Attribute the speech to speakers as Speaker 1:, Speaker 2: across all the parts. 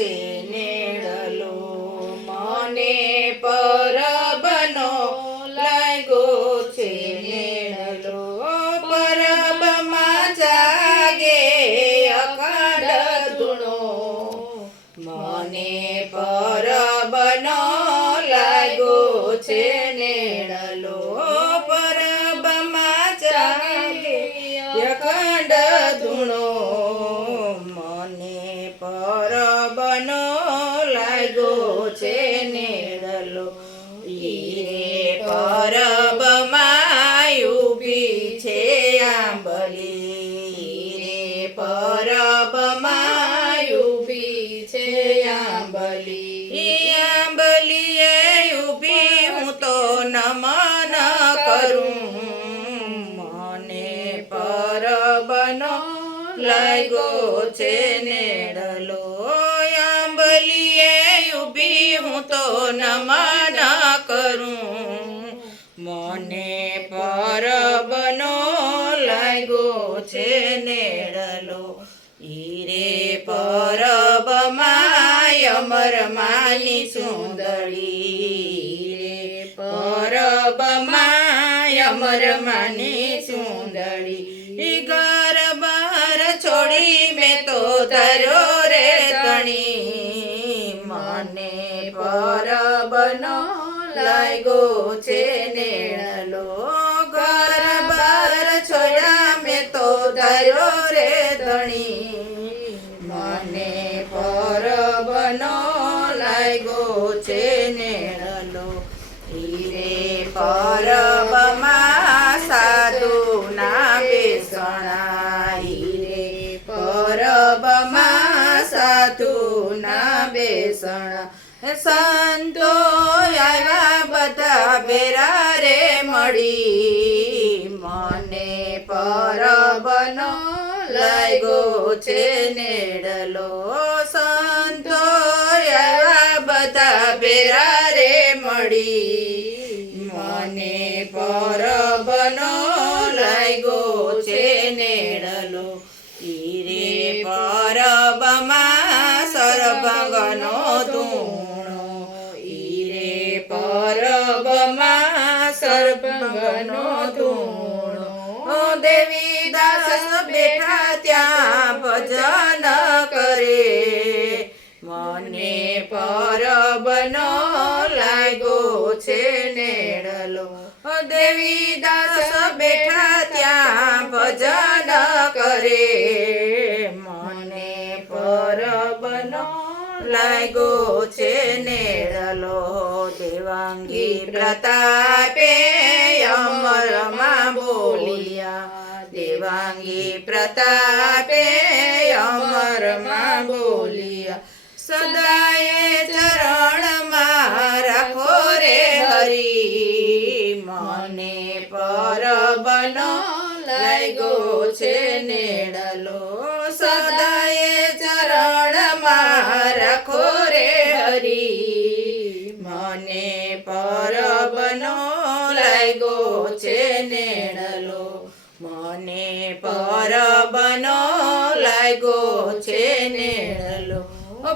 Speaker 1: છે મને પરબનો લાગો છે નેડલો પરબમાં જાગે અખંડ ધૂણો. મને પરબનો લાગો છે ઈ પરબ ઊભી છે આંબલી. રે પરબ ઊભી છે આંબલી. આંબલી આંબલીએ ઊભી હું તો નમન કરું. મને પરબનો લાગ્યો છે નેડલો. આંબલીએ ઊભી હું તો નમન ઈરે પરબમાં અમર માની સુંદરી. રે પરબમાં અમર માની સુંદરી. ઘર બાર છોડી મેં તો ધરો રે તણી મને પરબનો લાગ્યો છે નેણલો. ધણી મને પરબનો લાગ્યો છે નેળલો હીરે પરબમાં સાધુ ના બેસણા. હીરે પરબમાં સાધુ ના બેસણા. સંતો આવ્યા બધા બેરા રે મળી લાગ્યો છે નેડલો સંતો, એવા બધા બેરા રે મળી. મને પરબનો લાગ્યો છે નેડલો. ઈરે પરબમાં સરભંગનો ધૂણો. ઈરે પરબમાં સરભંગનો ધૂણો. ઓ દેવી દાસ બેઠા ત્યાં ભજન કરે. મને પરબનો લાગ્યો છે નેડલો ઓ દેવી દાસ બેઠા ત્યાં ભજન કરે. મને પરબનો લાગ્યો છે નેડલો દેવાંગી પ્રતાપે અમરમાં બોલિયા દેવાંગી પ્રતાપે અમરમાં બોલિયા સદાય ચરણમાં રાખો રે હરી મને પરબનો લાગ્યો છે નેડલો સદાય ચરણમાં રાખો રે હરી બનો લાગ્યો છે નેણલો. મને પર બનો લાગ્યો છે નેણલો.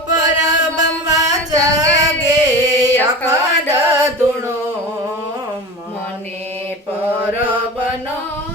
Speaker 1: પર બમવા જાગે અખડ ધૂણો. મને પર બનો